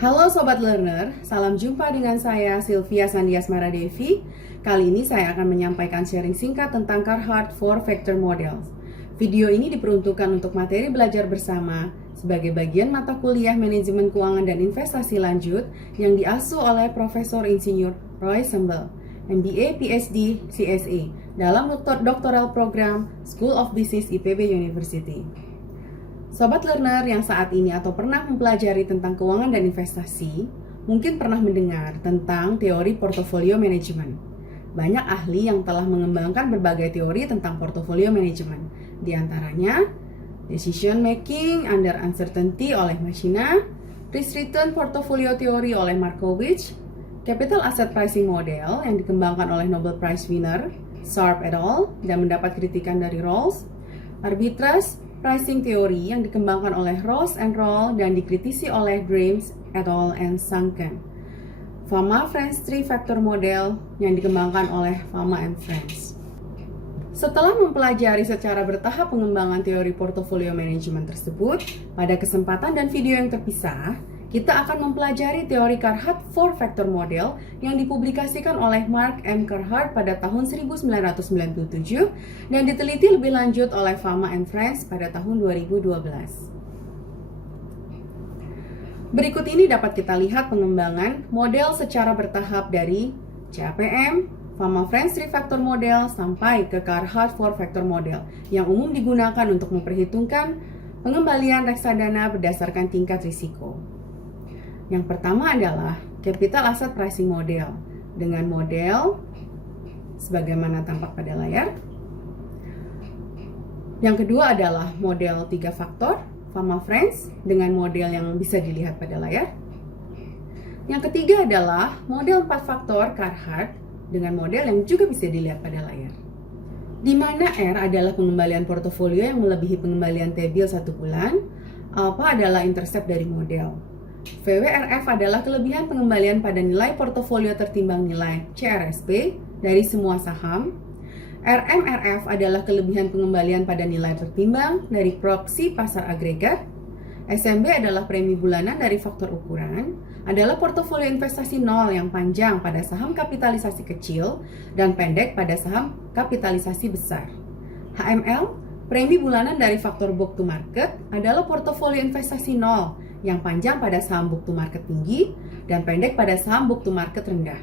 Halo Sobat Learner, salam jumpa dengan saya Sylvia Sandiasmara Devi. Kali ini saya akan menyampaikan sharing singkat tentang Carhart 4 Factor Models. Video ini diperuntukkan untuk materi belajar bersama sebagai bagian mata kuliah Manajemen Keuangan dan Investasi Lanjut yang diasuh oleh Profesor Insinyur Roy Sembel, MBA PhD CSA dalam Doctoral Program School of Business IPB University. Sobat Learner yang saat ini atau pernah mempelajari tentang keuangan dan investasi, mungkin pernah mendengar tentang teori portofolio manajemen. Banyak ahli yang telah mengembangkan berbagai teori tentang portofolio manajemen, di antaranya Decision Making Under Uncertainty oleh Machina, Risk Return Portfolio Theory oleh Markowitz, Capital Asset Pricing Model yang dikembangkan oleh Nobel Prize winner Sharpe et al. Dan mendapat kritikan dari Rawls, Arbitrage Pricing Theory yang dikembangkan oleh Ross and Roll dan dikritisi oleh Grimes et al. And Sunken. Fama Friends 3 Factor Model yang dikembangkan oleh Fama and Friends. Setelah mempelajari secara bertahap pengembangan teori portofolio manajemen tersebut, pada kesempatan dan video yang terpisah, kita akan mempelajari teori Carhart 4 Factor Model yang dipublikasikan oleh Mark M. Carhart pada tahun 1997 dan diteliti lebih lanjut oleh Fama and Friends pada tahun 2012. Berikut ini dapat kita lihat pengembangan model secara bertahap dari CAPM, Fama Friends 3 Factor Model sampai ke Carhart 4 Factor Model yang umum digunakan untuk memperhitungkan pengembalian reksadana berdasarkan tingkat risiko. Yang pertama adalah Capital Asset Pricing Model dengan model sebagaimana tampak pada layar. Yang kedua adalah model 3 faktor Fama Friends dengan model yang bisa dilihat pada layar. Yang ketiga adalah model 4 faktor Carhart dengan model yang juga bisa dilihat pada layar. Di mana R adalah pengembalian portofolio yang melebihi pengembalian T-bill 1 bulan, alpha adalah intercept dari model. VWRF adalah kelebihan pengembalian pada nilai portofolio tertimbang nilai CRSP dari semua saham. RMRF adalah kelebihan pengembalian pada nilai tertimbang dari proksi pasar agregat. SMB adalah premi bulanan dari faktor ukuran, adalah portofolio investasi nol yang panjang pada saham kapitalisasi kecil dan pendek pada saham kapitalisasi besar. HML, premi bulanan dari faktor book to market, adalah portofolio investasi nol yang panjang pada saham book to market tinggi dan pendek pada saham book to market rendah.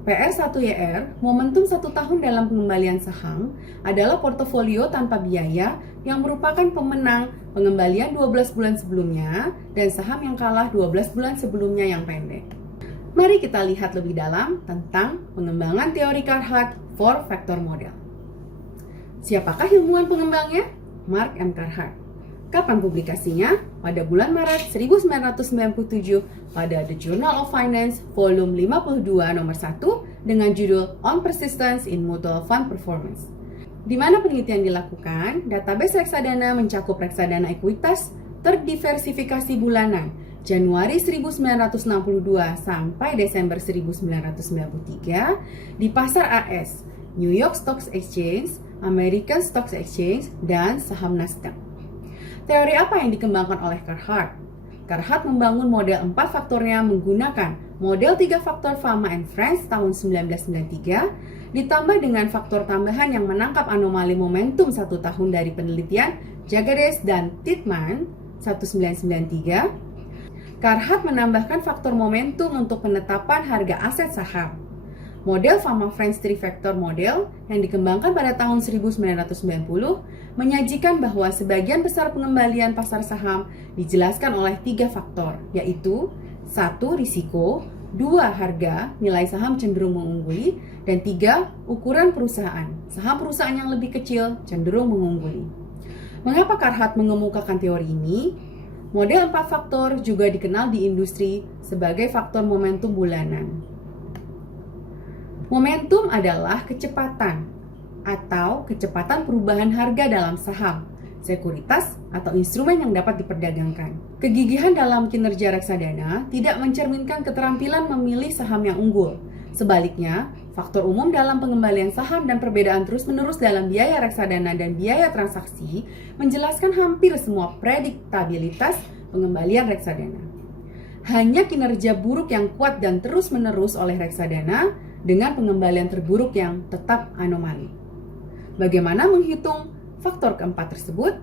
PR1YR, momentum 1 tahun dalam pengembalian saham, adalah portofolio tanpa biaya yang merupakan pemenang pengembalian 12 bulan sebelumnya dan saham yang kalah 12 bulan sebelumnya yang pendek. Mari kita lihat lebih dalam tentang pengembangan teori Carhart 4 Factor Model. Siapakah ilmuwan pengembangnya? Mark M. Carhart. Kapan publikasinya? Pada bulan Maret 1997 pada The Journal of Finance volume 52 nomor 1 dengan judul On Persistence in Mutual Fund Performance. Di mana penelitian dilakukan, database reksadana mencakup reksadana ekuitas terdiversifikasi bulanan Januari 1962 sampai Desember 1993 di pasar AS, New York Stock Exchange, American Stock Exchange, dan saham Nasdaq. Teori apa yang dikembangkan oleh Carhart? Carhart membangun model 4 faktornya menggunakan model 3 faktor Fama and Friends tahun 1993 ditambah dengan faktor tambahan yang menangkap anomali momentum 1 tahun dari penelitian Jagades dan Titman 1993. Carhart menambahkan faktor momentum untuk penetapan harga aset saham. Model Fama Friends 3 Factor Model yang dikembangkan pada tahun 1990 menyajikan bahwa sebagian besar pengembalian pasar saham dijelaskan oleh 3 faktor, yaitu 1. Risiko, 2. Harga, nilai saham cenderung mengungguli, dan 3. Ukuran perusahaan, saham perusahaan yang lebih kecil cenderung mengungguli. Mengapa Carhart mengemukakan teori ini? Model 4 faktor juga dikenal di industri sebagai faktor momentum bulanan. Momentum adalah kecepatan atau kecepatan perubahan harga dalam saham, sekuritas, atau instrumen yang dapat diperdagangkan. Kegigihan dalam kinerja reksadana tidak mencerminkan keterampilan memilih saham yang unggul. Sebaliknya, faktor umum dalam pengembalian saham dan perbedaan terus-menerus dalam biaya reksadana dan biaya transaksi menjelaskan hampir semua prediktabilitas pengembalian reksadana. hanya kinerja buruk yang kuat dan terus-menerus oleh reksadana dengan pengembalian terburuk yang tetap anomali. Bagaimana menghitung faktor keempat tersebut?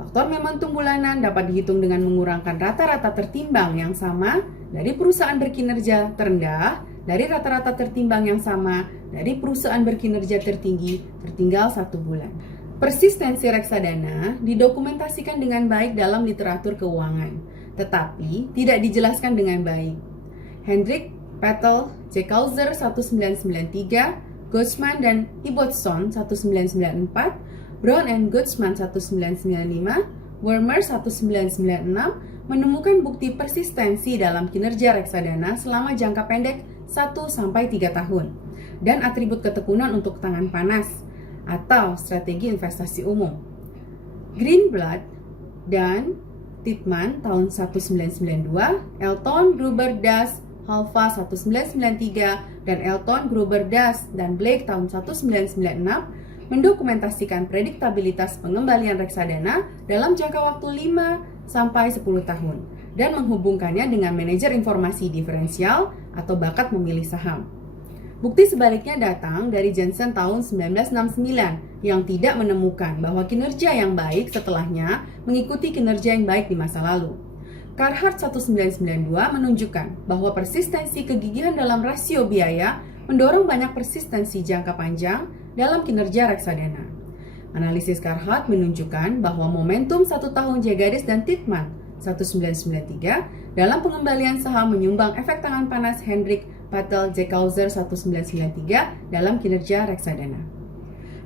Faktor momentum bulanan dapat dihitung dengan mengurangkan rata-rata tertimbang yang sama dari perusahaan berkinerja terendah dari rata-rata tertimbang yang sama dari perusahaan berkinerja tertinggi tertinggal 1 bulan. Persistensi reksadana didokumentasikan dengan baik dalam literatur keuangan, tetapi tidak dijelaskan dengan baik. Hendrik, Patel, Jackalzer 1993, Gutschman dan Ibbotson 1994, Brown and Gutschman 1995, Wormer 1996 menemukan bukti persistensi dalam kinerja reksadana selama jangka pendek 1-3 tahun dan atribut ketekunan untuk tangan panas atau strategi investasi umum. Greenblatt dan Titman tahun 1992, Elton, Gruber, Das, Halfa 1993, dan Elton, Gruber, Das, dan Blake tahun 1996 mendokumentasikan prediktabilitas pengembalian reksadana dalam jangka waktu 5-10 tahun dan menghubungkannya dengan manajer informasi diferensial atau bakat memilih saham. Bukti sebaliknya datang dari Jensen tahun 1969 yang tidak menemukan bahwa kinerja yang baik setelahnya mengikuti kinerja yang baik di masa lalu. Carhart 1992 menunjukkan bahwa persistensi kegigihan dalam rasio biaya mendorong banyak persistensi jangka panjang dalam kinerja reksadana. Analisis Carhart menunjukkan bahwa momentum 1 tahun Jagaris dan Titman 1993 dalam pengembalian saham menyumbang efek tangan panas Hendrik, Patel, Jackalzer 1993 dalam kinerja reksadana.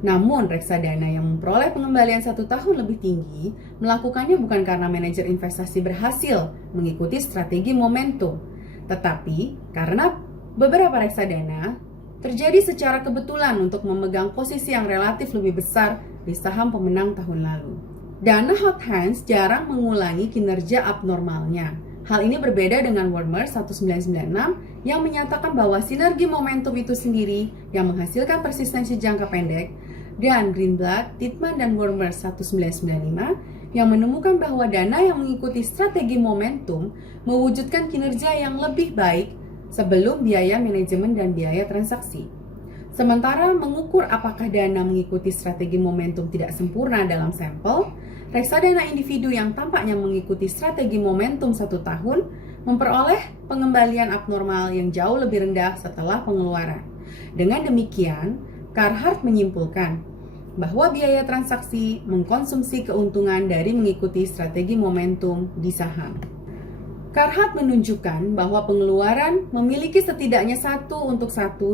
Namun, reksadana yang memperoleh pengembalian 1 tahun lebih tinggi melakukannya bukan karena manajer investasi berhasil mengikuti strategi momentum, tetapi karena beberapa reksadana terjadi secara kebetulan untuk memegang posisi yang relatif lebih besar di saham pemenang tahun lalu. Dana hot hands jarang mengulangi kinerja abnormalnya. Hal ini berbeda dengan Wormer 1996 yang menyatakan bahwa sinergi momentum itu sendiri yang menghasilkan persistensi jangka pendek, dan Greenblatt, Titman, dan Wormer 1995 yang menemukan bahwa dana yang mengikuti strategi momentum mewujudkan kinerja yang lebih baik sebelum biaya manajemen dan biaya transaksi. Sementara mengukur apakah dana mengikuti strategi momentum tidak sempurna dalam sampel, reksadana individu yang tampaknya mengikuti strategi momentum 1 tahun memperoleh pengembalian abnormal yang jauh lebih rendah setelah pengeluaran. Dengan demikian, Carhart menyimpulkan bahwa biaya transaksi mengkonsumsi keuntungan dari mengikuti strategi momentum di saham. Carhart menunjukkan bahwa pengeluaran memiliki setidaknya 1-1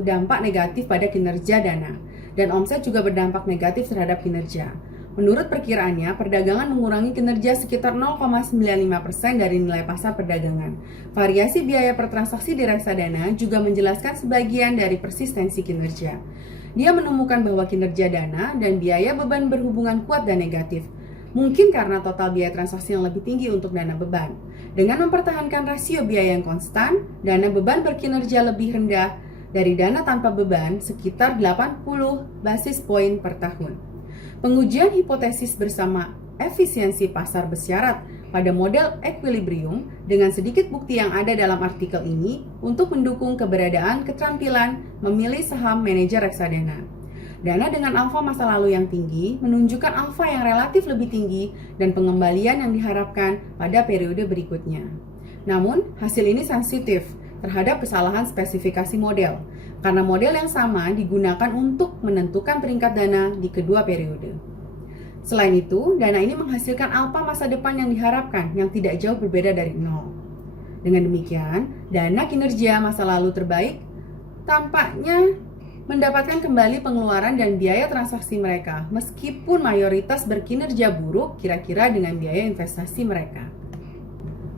dampak negatif pada kinerja dana, dan omset juga berdampak negatif terhadap kinerja. Menurut perkiraannya, perdagangan mengurangi kinerja sekitar 0,95% dari nilai pasar perdagangan. Variasi biaya per transaksi di reksadana juga menjelaskan sebagian dari persistensi kinerja. Dia menemukan bahwa kinerja dana dan biaya beban berhubungan kuat dan negatif. Mungkin karena total biaya transaksi yang lebih tinggi untuk dana beban. Dengan mempertahankan rasio biaya yang konstan, dana beban berkinerja lebih rendah dari dana tanpa beban sekitar 80 basis poin per tahun. Pengujian hipotesis bersama efisiensi pasar bersyarat pada model equilibrium dengan sedikit bukti yang ada dalam artikel ini untuk mendukung keberadaan keterampilan memilih saham manajer reksadana. Dana dengan alfa masa lalu yang tinggi menunjukkan alfa yang relatif lebih tinggi dan pengembalian yang diharapkan pada periode berikutnya. Namun, hasil ini sensitif terhadap kesalahan spesifikasi model, karena model yang sama digunakan untuk menentukan peringkat dana di kedua periode. Selain itu, dana ini menghasilkan alfa masa depan yang diharapkan yang tidak jauh berbeda dari nol. Dengan demikian, dana kinerja masa lalu terbaik tampaknya mendapatkan kembali pengeluaran dan biaya transaksi mereka, meskipun mayoritas berkinerja buruk kira-kira dengan biaya investasi mereka.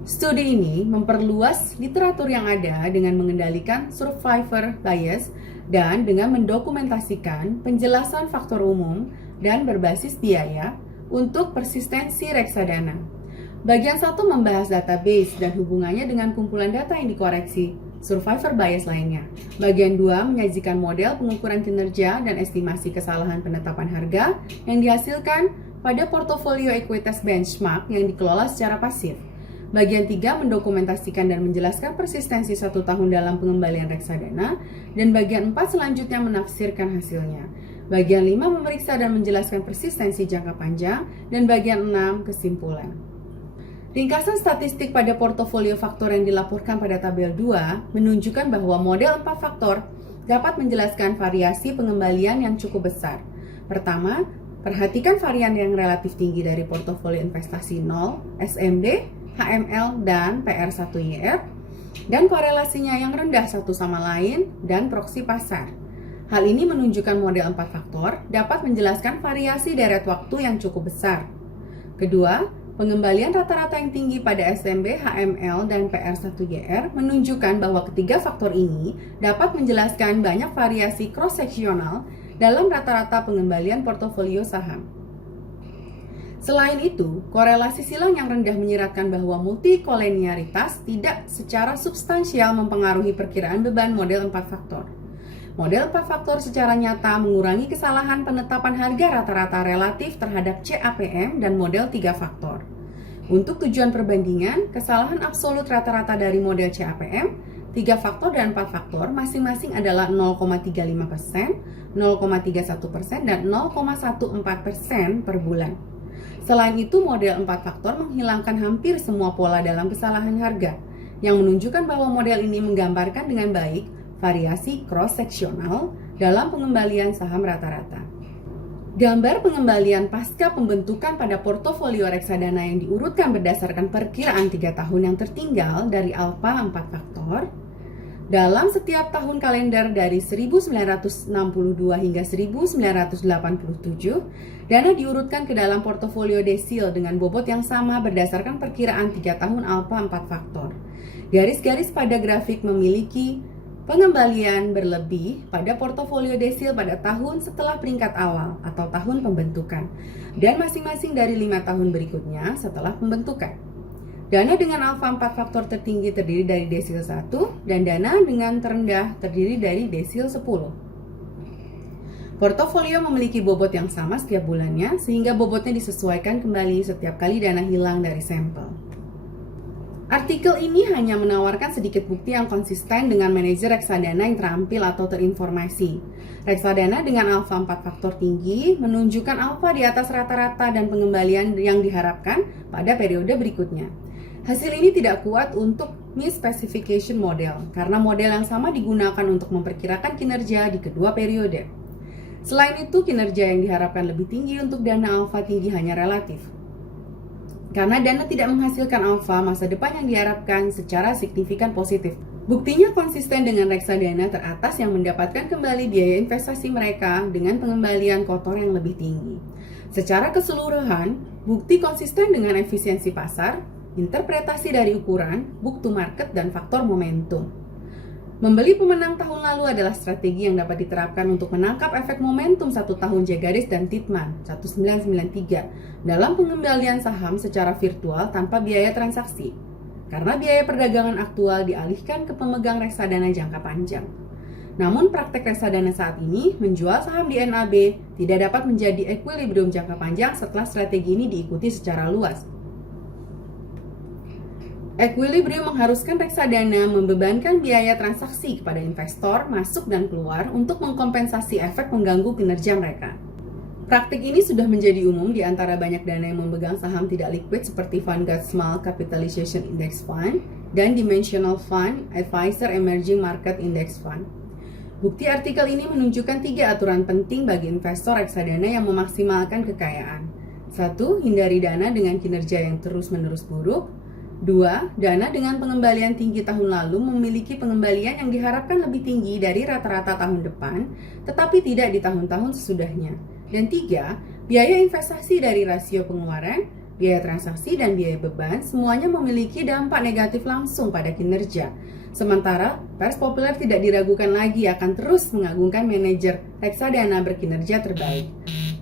Studi ini memperluas literatur yang ada dengan mengendalikan survivor bias dan dengan mendokumentasikan penjelasan faktor umum dan berbasis biaya untuk persistensi reksadana. Bagian 1 membahas database dan hubungannya dengan kumpulan data yang dikoreksi, survivor bias lainnya. Bagian 2 menyajikan model pengukuran kinerja dan estimasi kesalahan penetapan harga yang dihasilkan pada portofolio ekuitas benchmark yang dikelola secara pasif. Bagian 3 mendokumentasikan dan menjelaskan persistensi 1 tahun dalam pengembalian reksadana, dan bagian 4 selanjutnya menafsirkan hasilnya. Bagian 5 memeriksa dan menjelaskan persistensi jangka panjang, dan bagian 6 kesimpulan. Ringkasan statistik pada portofolio faktor yang dilaporkan pada tabel 2 menunjukkan bahwa model 4 faktor dapat menjelaskan variasi pengembalian yang cukup besar. Pertama, perhatikan varian yang relatif tinggi dari portofolio investasi 0, SMD, HML, dan PR1YR, dan korelasinya yang rendah satu sama lain dan proksi pasar. Hal ini menunjukkan model 4 faktor dapat menjelaskan variasi deret waktu yang cukup besar. Kedua, pengembalian rata-rata yang tinggi pada SMB, HML, dan PR1YR menunjukkan bahwa ketiga faktor ini dapat menjelaskan banyak variasi cross-seksional dalam rata-rata pengembalian portofolio saham. Selain itu, korelasi silang yang rendah menyiratkan bahwa multikolenialitas tidak secara substansial mempengaruhi perkiraan beban model 4 faktor. Model 4 faktor secara nyata mengurangi kesalahan penetapan harga rata-rata relatif terhadap CAPM dan model 3 faktor. Untuk tujuan perbandingan, kesalahan absolut rata-rata dari model CAPM, 3 faktor dan 4 faktor masing-masing adalah 0,35%, 0,31%, dan 0,14% per bulan. Selain itu, model 4 faktor menghilangkan hampir semua pola dalam kesalahan harga, yang menunjukkan bahwa model ini menggambarkan dengan baik variasi cross-seksional dalam pengembalian saham rata-rata. Gambar pengembalian pasca pembentukan pada portofolio reksadana yang diurutkan berdasarkan perkiraan 3 tahun yang tertinggal dari alfa 4 faktor. Dalam setiap tahun kalender dari 1962 hingga 1987, dana diurutkan ke dalam portofolio desil dengan bobot yang sama berdasarkan perkiraan 3 tahun alfa 4 faktor. Garis-garis pada grafik memiliki pengembalian berlebih pada portofolio desil pada tahun setelah peringkat awal atau tahun pembentukan, dan masing-masing dari 5 tahun berikutnya setelah pembentukan. Dana dengan alfa 4 faktor tertinggi terdiri dari desil 1, dan dana dengan terendah terdiri dari desil 10. Portofolio memiliki bobot yang sama setiap bulannya, sehingga bobotnya disesuaikan kembali setiap kali dana hilang dari sampel. Artikel ini hanya menawarkan sedikit bukti yang konsisten dengan manajer reksadana yang terampil atau terinformasi. Reksadana dengan alfa 4 faktor tinggi menunjukkan alfa di atas rata-rata dan pengembalian yang diharapkan pada periode berikutnya. Hasil ini tidak kuat untuk misspecification model, karena model yang sama digunakan untuk memperkirakan kinerja di kedua periode. Selain itu, kinerja yang diharapkan lebih tinggi untuk dana alfa tinggi hanya relatif. Karena dana tidak menghasilkan alfa, masa depan yang diharapkan secara signifikan positif. Buktinya konsisten dengan reksadana teratas yang mendapatkan kembali biaya investasi mereka dengan pengembalian kotor yang lebih tinggi. Secara keseluruhan, bukti konsisten dengan efisiensi pasar, interpretasi dari ukuran, book to market, dan faktor momentum. Membeli pemenang tahun lalu adalah strategi yang dapat diterapkan untuk menangkap efek momentum 1 tahun J-Garis dan Titman 1993 dalam pengembalian saham secara virtual tanpa biaya transaksi, karena biaya perdagangan aktual dialihkan ke pemegang reksadana jangka panjang. Namun praktek reksadana saat ini menjual saham di NAB tidak dapat menjadi equilibrium jangka panjang setelah strategi ini diikuti secara luas. Equilibrium mengharuskan reksadana membebankan biaya transaksi kepada investor masuk dan keluar untuk mengkompensasi efek mengganggu kinerja mereka. Praktik ini sudah menjadi umum di antara banyak dana yang memegang saham tidak liquid seperti Vanguard Small Capitalization Index Fund dan Dimensional Fund Advisor Emerging Market Index Fund. Bukti artikel ini menunjukkan 3 aturan penting bagi investor reksadana yang memaksimalkan kekayaan. 1. Hindari dana dengan kinerja yang terus-menerus buruk. 2. Dana dengan pengembalian tinggi tahun lalu memiliki pengembalian yang diharapkan lebih tinggi dari rata-rata tahun depan, tetapi tidak di tahun-tahun sesudahnya. Dan 3. Biaya investasi dari rasio pengeluaran, biaya transaksi, dan biaya beban semuanya memiliki dampak negatif langsung pada kinerja. Sementara, pers populer tidak diragukan lagi akan terus mengagungkan manajer reksadana berkinerja terbaik.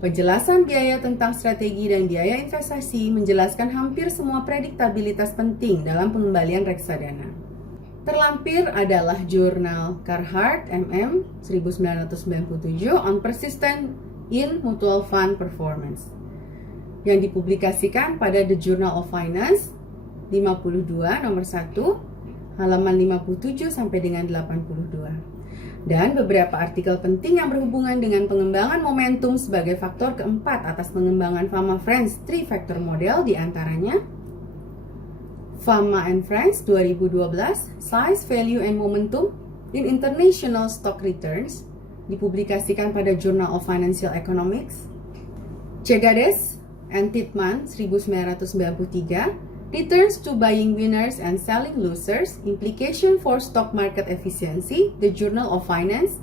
Penjelasan biaya tentang strategi dan biaya investasi menjelaskan hampir semua prediktabilitas penting dalam pengembalian reksadana. Terlampir adalah jurnal Carhart MM 1997 on Persistent in Mutual Fund Performance yang dipublikasikan pada The Journal of Finance 52 nomor 1, halaman 57 sampai dengan 82. Dan beberapa artikel penting yang berhubungan dengan pengembangan momentum sebagai faktor keempat atas pengembangan Fama Friends 3 Factor Model, diantaranya Fama and Friends 2012, Size, Value, and Momentum in International Stock Returns, dipublikasikan pada Journal of Financial Economics. Cegades and Titman 1993, Returns to Buying Winners and Selling Losers, Implication for Stock Market Efficiency, The Journal of Finance.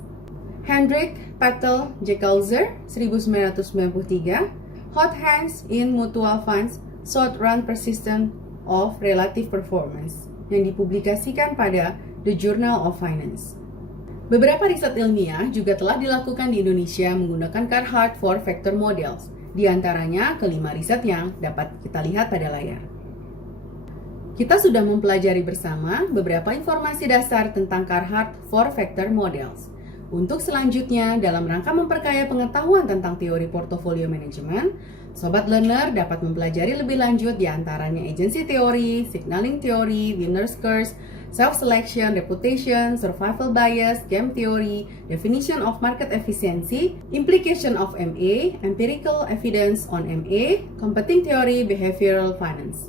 Hendrik, Patel, Jekelzer 1993, Hot Hands in Mutual Funds, Short Run Persistence of Relative Performance, yang dipublikasikan pada The Journal of Finance. Beberapa riset ilmiah juga telah dilakukan di Indonesia menggunakan Carhart 4 Factor Models, di antaranya kelima riset yang dapat kita lihat pada layar. Kita sudah mempelajari bersama beberapa informasi dasar tentang Carhart 4 Factor Models. Untuk selanjutnya, dalam rangka memperkaya pengetahuan tentang teori portofolio manajemen, Sobat Learner dapat mempelajari lebih lanjut di antaranya agency theory, signaling theory, winner's curse, self-selection, reputation, survival bias, game theory, definition of market efficiency, implication of MA, empirical evidence on MA, competing theory, behavioral finance.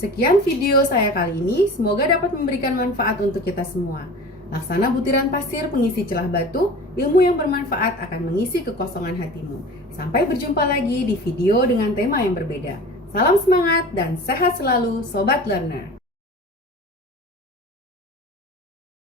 Sekian video saya kali ini, semoga dapat memberikan manfaat untuk kita semua. Laksana butiran pasir pengisi celah batu, ilmu yang bermanfaat akan mengisi kekosongan hatimu. Sampai berjumpa lagi di video dengan tema yang berbeda. Salam semangat dan sehat selalu, Sobat Learner!